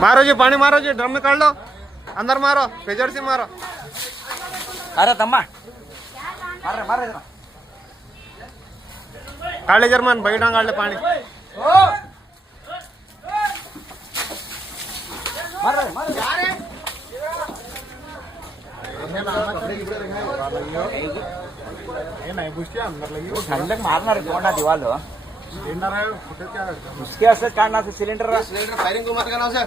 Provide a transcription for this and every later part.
मारो जी पानी मारो जी ड्रम निकाल लो। अंदर मारो पेजर से मारो। अरे तम्मा। मारे मारे जरा। काले जर्मन बैठा काले पानी मारे मारे जा रे ये नहीं बुझते अंदर लगी वो ठंड लग मारना यार मारणार दीवार दिवाल सिलेंडर आहे कुठे त्या उसके असंच से सिलेंडर सिलेंडर फायरिंग को मार करना सर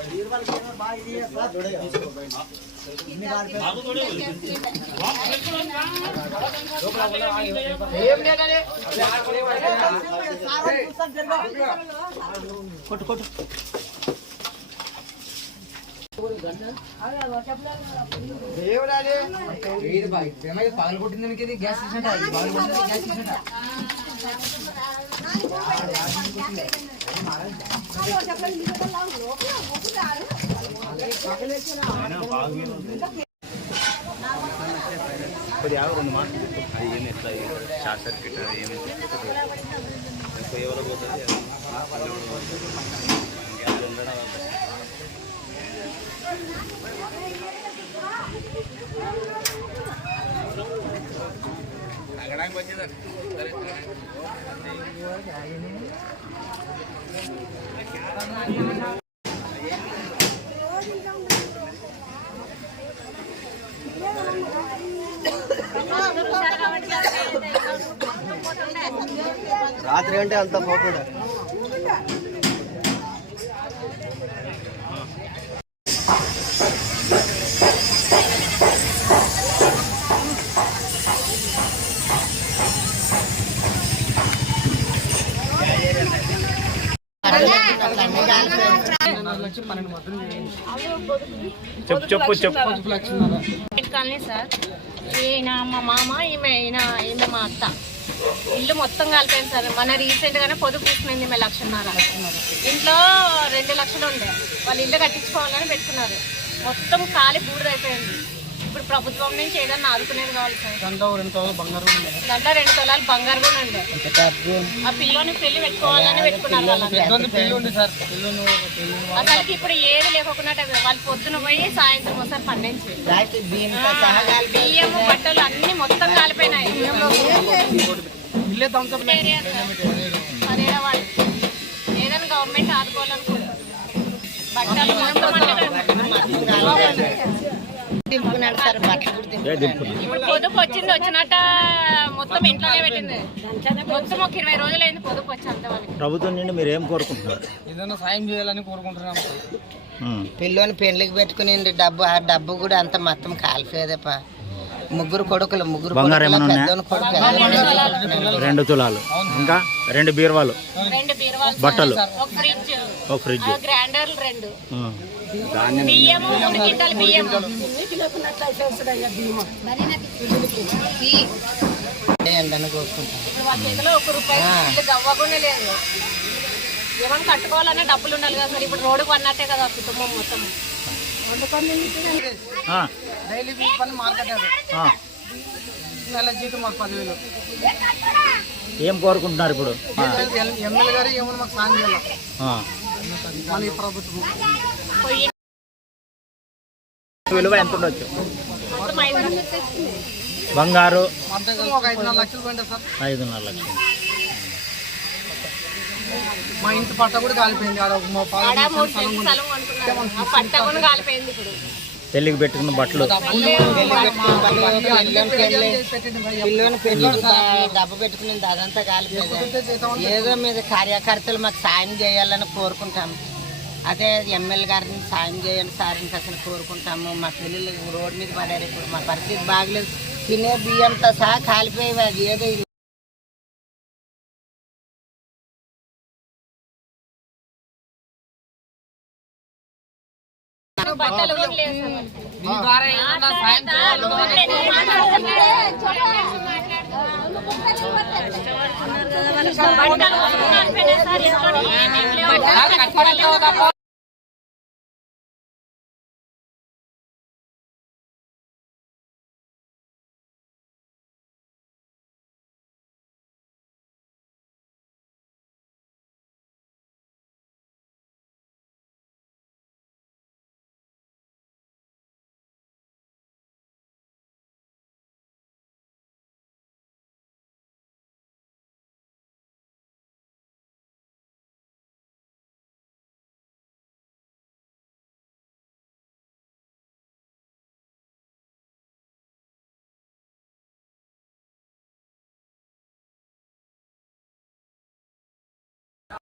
వీడియో తీస్తా జర ఏ జర పగలు కొట్టింది గ్యాస్ గ్యాస్ కొద్ది ఆగు రెండు మాటలు చెప్పు. అది ఏమి ఎట్లా షార్ట్ సర్క్యూట్ అది ఏమి ఎవరో పోతుంది ఇంకేదో ఉండడం వల్ల. రాత్రి అంటే అంత పోకుండా చెప్పు చెప్పు చెప్పు. Colony sir. ఈయన మా మామ ఈమె ఈయన ఈమె మా అత్త. ఇల్లు మొత్తం కలిపోయింది సార్. మన రీసెంట్ గానే పొదుపు తీసుకునింది ఈమె లక్షన్నర. ఇంట్లో రెండు లక్షలు ఉండే. వాళ్ళు ఇల్లు కట్టించుకోవాలని పెట్టుకున్నారు. మొత్తం కాలి బూడిదైపోయింది ఇప్పుడు ప్రభుత్వం నుంచి ఏదన్నా ఆదుకునేది కావాలి సార్. గంట రెండు తొలాలు బంగారు కూడా ఉండే ఆ పిల్లోని పెళ్ళి పెట్టుకోవాలని పెట్టుకున్నారు. అసలుకి ఇప్పుడు ఏది లేకుండా వాళ్ళు పొద్దున పోయి సాయంత్రం ఒకసారి పండించి. బియ్యము బట్టలు అన్ని మొత్తం కాలిపోయినాయి. ఏదైనా గవర్నమెంట్ ఆదుకోవాలనుకుంటున్నారు. బట్టలు మొత్తం అంటే ఏ దింపు ఇప్పుడు పొదుపు వచ్చింది వచ్చినట్ట మొత్తం ఇంట్లోనే పెట్టింది. మొత్తం ఒక ఇరవై రోజులు అయింది పొదుపు ప్రభుత్వం నుండి మీరు ఏం కోరుకుంటున్నారు? ఏదైనా సాయం చేయాలని కోరుకుంటున్నాం. పిల్లోని పెళ్ళికి పెట్టుకుని డబ్బు ఆ డబ్బు కూడా అంత మొత్తం కాలిపోయేదప్ప ముగ్గురు కొడుకులు ముగ్గురు బంగారం కొడుకులు, రెండు తులాలు. ఇంకా రెండు బీరువాలు. రెండు బీరువాలు. బట్టలు. గ్రైండర్లు రెండు. ఉమ్. బియ్యము మూడు క్వింటాలు. బియ్యం చేతిలో ఒక రూపాయి ఇల్లు గవ్వకుండా లేదు. ఏమైనా కట్టుకోవాలన్నా డబ్బులు ఉండాలి కదా సార్. ఇప్పుడు రోడ్డుకు అన్నట్టే కదా కుటుంబం మొత్తం. ఆ, డైలీ పని మార్కెట్. నెల జీతం మాకు పదివేలు. ఏం కోరుకుంటున్నారు ఇప్పుడు? ఎమ్మెల్యే గారు ఏమన్నా మాకు సాయం చేయాలి. మన ఈ ప్రభుత్వం. పొయ్యి విలువ ఎంత ఉండొచ్చు. బంగారు. ఐదున్నర లక్షలు మా ఇంటి పట్ట కూడా కాలిపోయింది. ఆడ మా పట్ట కూడా కాలిపోయింది ఇప్పుడు. పెళ్ళికి పెట్టుకున్న బట్టలు. డబ్బు పెట్టుకుని అదంతా కాలిపోయింది ఏదో మీద కార్యకర్తలు మాకు సాయం చేయాలని కోరుకుంటాము. అదే ఎమ్మెల్యే గారిని సాయం చేయండి సార్ ఇంకా అసలు కోరుకుంటాము. మా పిల్లలు రోడ్డు మీద పడారు. ఇప్పుడు మా పరిస్థితి బాగలేదు. తినే బియ్యంతో సహా కాలిపోయేవి అది ఏదో మీ ద్వారా ఏమన్నా సాయం బట్టలు